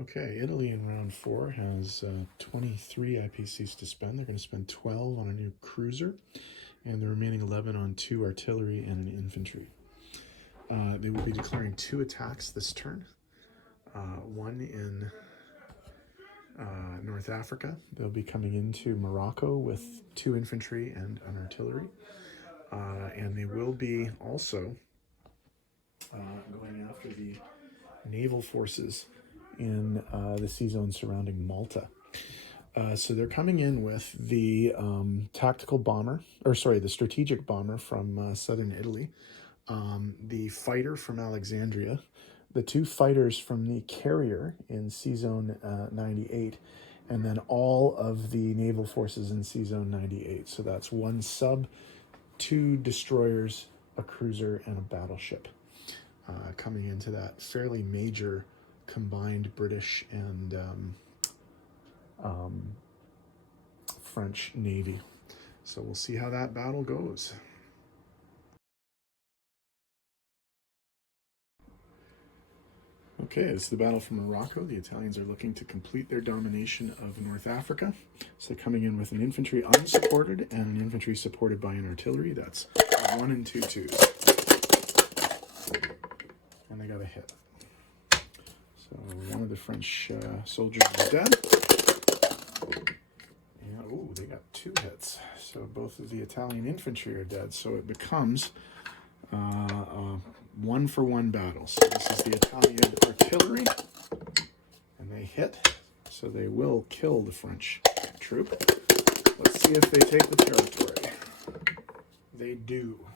Okay, Italy in round 4 has 23 IPCs to spend. They're going to spend 12 on a new cruiser, and the remaining 11 on 2 artillery and an infantry. They will be declaring 2 attacks this turn. One in North Africa. They'll be coming into Morocco with 2 infantry and an artillery. And they will be also going after the naval forces in the sea zone surrounding Malta. So they're coming in with the the strategic bomber from southern Italy, the fighter from Alexandria, the 2 fighters from the carrier in Sea Zone 98, and then all of the naval forces in Sea Zone 98. So that's 1 sub, 2 destroyers, a cruiser, and a battleship coming into that fairly major combined British and French Navy. So we'll see how that battle goes. Okay, it's the battle for Morocco. The Italians are looking to complete their domination of North Africa. So they're coming in with an infantry unsupported and an infantry supported by an artillery. That's 1 and 2 twos. And they got a hit. So one of the French soldiers is dead. And, oh, they got 2 hits. So both of the Italian infantry are dead. So it becomes a 1-for-1 battle. So this is the Italian artillery. And they hit. So they will kill the French troop. Let's see if they take the territory. They do.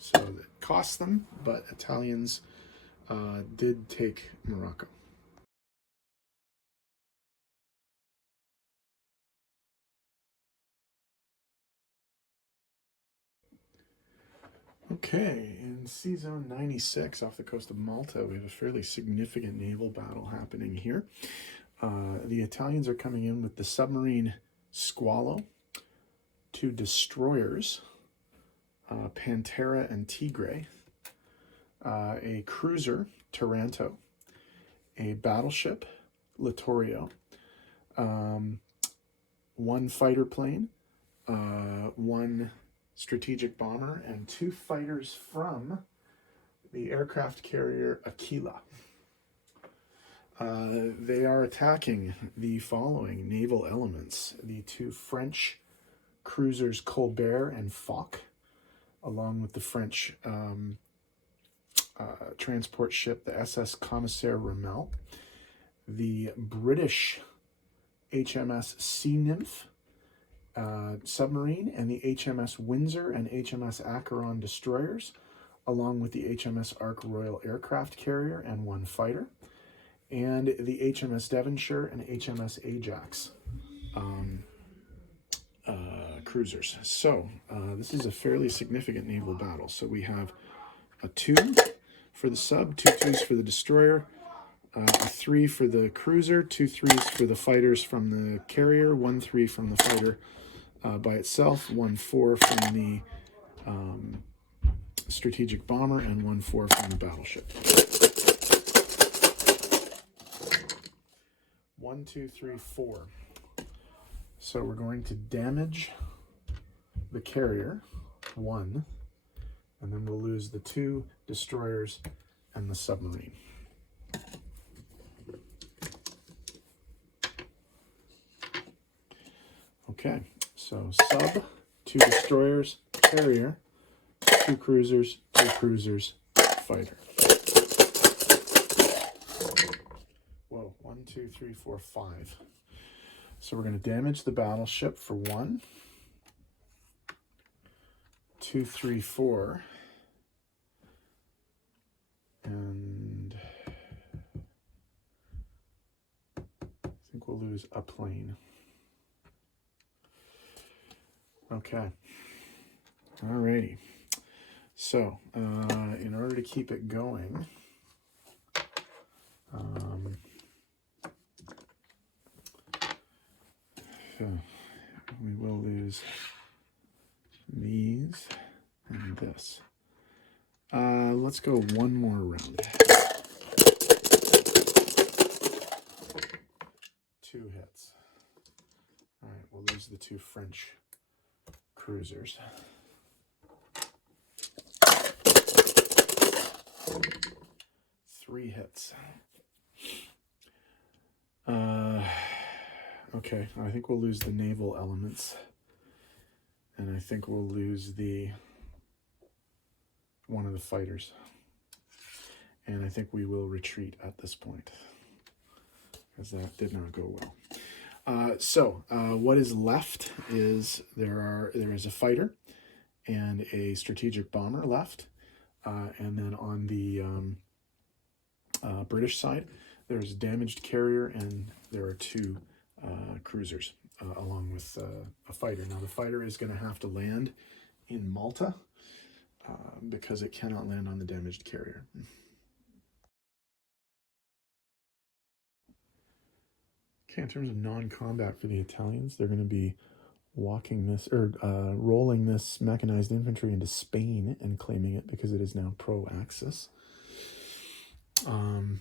So it cost them, but Italians did take Morocco. Okay, in Sea Zone 96 off the coast of Malta, we have a fairly significant naval battle happening here. The Italians are coming in with the submarine Squalo, 2 destroyers, Pantera and Tigre, a cruiser, Taranto, a battleship, Littorio, 1 fighter plane, 1 strategic bomber, and 2 fighters from the aircraft carrier Aquila. They are attacking the following naval elements: the 2 French cruisers Colbert and Foch, along with the French transport ship, the SS Commissaire Ramel, the British HMS Sea Nymph submarine, and the HMS Windsor and HMS Acheron destroyers, along with the HMS Ark Royal aircraft carrier and 1 fighter, and the HMS Devonshire and HMS Ajax cruisers. So this is a fairly significant naval battle. So we have a 2 for the sub, 2 twos for the destroyer, a 3 for the cruiser, 2 threes for the fighters from the carrier, 1 3 from the fighter by itself, 1 4 from the strategic bomber, and 1 4 from the battleship. 1 2 3 4. So we're going to damage the carrier, 1, and then we'll lose the 2 destroyers and the submarine. Okay, so sub, 2 destroyers, carrier, 2 cruisers, fighter. Whoa, 1 2 3 4 5. So we're going to damage the battleship for 1, 2 3 4, and I think we'll lose a plane. Okay. Alrighty. So, in order to keep it going, we will lose these and this. Let's go 1 more round. 2 hits. All right, well, there's the 2 French cruisers. 3 hits. Okay, I think we'll lose the naval elements. And I think we'll lose one of the fighters. And I think we will retreat at this point, because that did not go well. What is left is there is a fighter and a strategic bomber left. And then on the British side, there's a damaged carrier and there are 2 cruisers along with a fighter. Now the fighter is going to have to land in Malta because it cannot land on the damaged carrier. Okay, in terms of non-combat for the Italians, they're going to be rolling this mechanized infantry into Spain and claiming it because it is now pro-Axis. And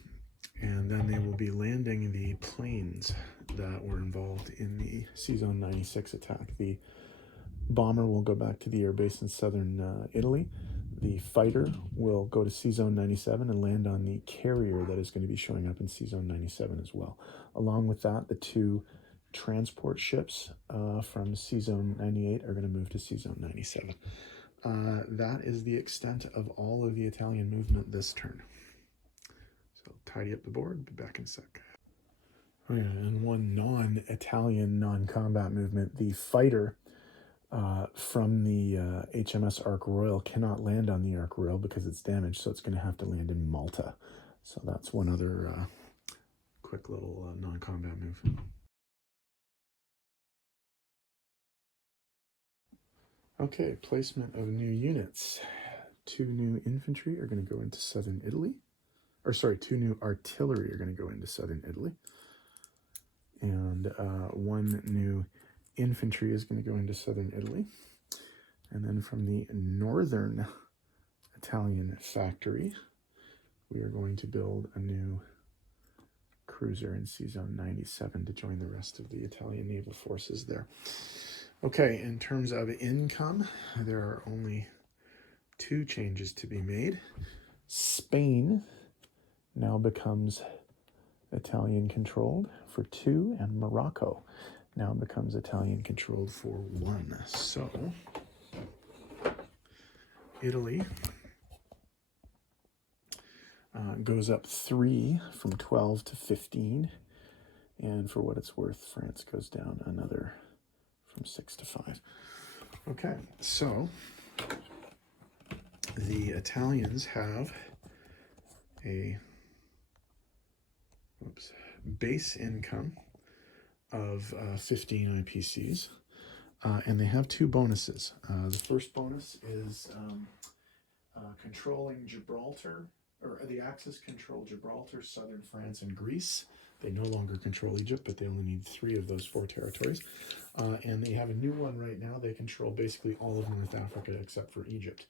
then they will be landing the planes that were involved in the Sea Zone 96 attack. The bomber will go back to the airbase in southern Italy. The fighter will go to Sea Zone 97 and land on the carrier that is going to be showing up in Sea Zone 97 as well. Along with that, the 2 transport ships from Sea Zone 98 are going to move to Sea Zone 97. That is the extent of all of the Italian movement this turn. So tidy up the board, be back in a sec. Oh yeah, and one non-Italian non-combat movement, the fighter from the HMS Ark Royal cannot land on the Ark Royal because it's damaged, so it's going to have to land in Malta. So that's one other quick little non-combat move. Okay, placement of new units. 2 new infantry are going to go into southern Italy. Or sorry, 2 new artillery are going to go into southern Italy. And 1 new infantry is going to go into southern Italy. And then from the northern Italian factory, we are going to build a new cruiser in Sea Zone 97 to join the rest of the Italian naval forces there. Okay, in terms of income, there are only 2 changes to be made. Spain now becomes Italian controlled for 2, and Morocco now becomes Italian controlled for 1. So Italy goes up 3 from 12 to 15, and for what it's worth, France goes down another from 6 to 5. Okay, so the Italians have a base income of 15 IPCs, and they have 2 bonuses. The first bonus is controlling Gibraltar, or the Axis control Gibraltar, southern France, and Greece. They no longer control Egypt, but they only need 3 of those 4 territories. And they have a new one right now. They control basically all of North Africa except for Egypt.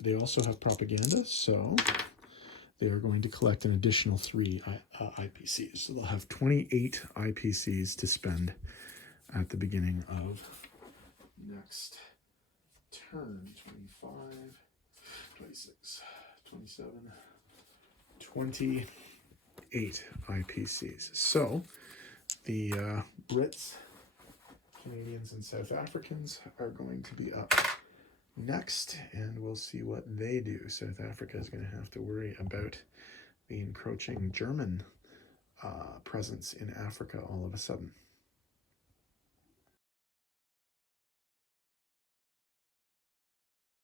They also have propaganda, so they are going to collect an additional 3 IPCs. So they'll have 28 IPCs to spend at the beginning of next turn. 25, 26, 27, 28 IPCs. So the Brits, Canadians, and South Africans are going to be up next, and we'll see what they do. South Africa is going to have to worry about the encroaching German presence in Africa all of a sudden.